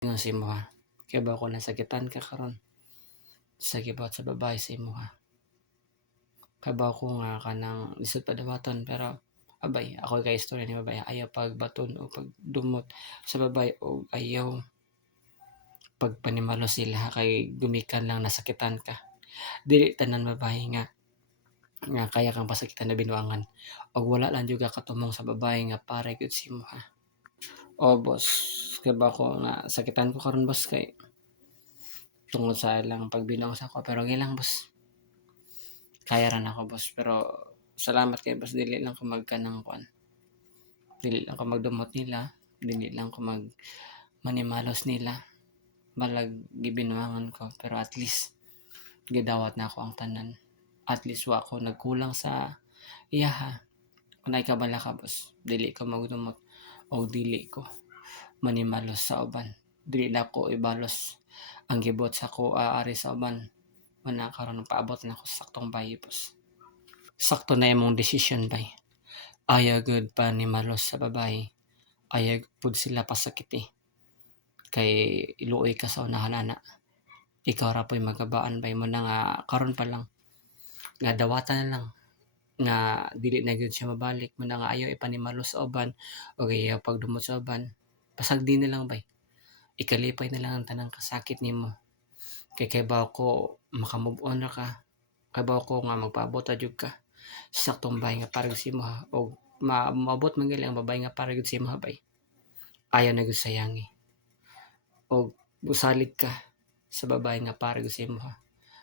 Nga sa imuha, kay ba ako nasakitan ka karon sa gibawat sa babae sa imuha. Kay ba ako nga kanang lisod pa dawaton pero abay ako kay istorya ni babae ayaw pagbaton o pagdumot sa babae o ayaw pagpanimalo sila kay gumikan lang nasakitan ka. Dili tanan babae nga kaya kang pasakitan na binuangan og wala lang jud ka katumong sa babae nga para gyud sa imuha. O boss, kay ba ako nga sakitan ko karon boss kay tungod sa ilang pagbinuang sa ako pero okay lang boss. Kaya ra nako boss pero salamat kay boss dili lang ko magkanang kuan, dili lang ko magdumot nila, dili lang ko manimalos nila, malag gibinuangan ko pero at least gidawat na ako ang tanan. At least wa ako nagkulang sa iyaha. Kung naay kabala ka boss, dili ko magdumot o dili ko manimalos sa uban. Dili na ko ibalos ang gibuhat sa ari sa uban. Mana karon paabot na ako sa saktong bayi boss. Sakto na imong desisyon bay. Ayaw gyud panimalos sa babae. Ayaw pud sila pasakiti. Kay iluoy ka sa unahan ana. Ikaw ra po'y magabaan bay mo na nga karon pa lang nga dawatan na lang nga dili na gyud siya mabalik mo na nga ayaw ipanimalos sa uban o ayaw pagdumot sa uban. Pasagdi na lang bay. Ikalipay na lang ang tanang kasakit nimo. Kay bawo ko maka-move on ra ka. Kay bawo ko nga magpaabot ra jud ka sa saktong bahay nga para gyud sa imuha og maabot man gyud ang babae nga para gyud sa imuha bay. Ayaw na gyud sayangi. Og busalig ka sa babae nga para gyud sa imuha.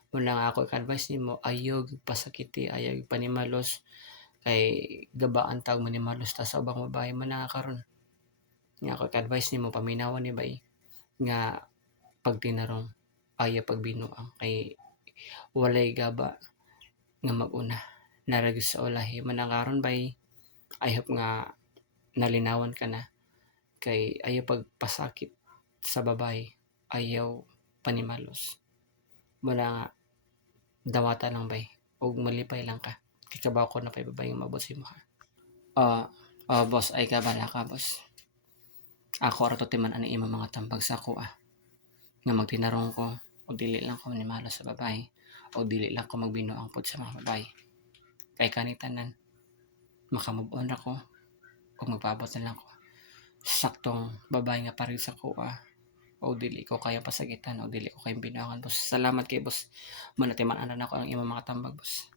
Muna nga ako ka-advice nimo ayaw gyud pasakiti, ayaw gyud panimalos kay gabaan tawag manimalos ta sa ubang babae man na karon. Nga ako ka-advice nimo paminawan ni bay nga pag tinarong ayaw pagbinuang kay walay gaba nga mag-una nara gyud sa ulahi man na karon bay. I hope nga nalinawan ka na kay ayaw pagpasakit sa babae, ayaw panimalos. Muna nga dawatan lang bay ug malipay lang ka. Kay kabaw ko na pay babae nga maabot sa imuha. Boss ay kabala ka boss. Ako ra to timan ani imong mga tambag sa ako nga magtinarong ko o dili lang ko manimalos sa babae o dili lang ko magbinuang pod sa mga babae. Kay kani tanan maka-move on ako o magpaabot na lang ko sa saktong babae nga para sa kuha o dili ko kayang pasakitan o dili ko kayang binuangan boss. Salamat kay boss. Manatiman-an na ako ang imong mga tambag boss.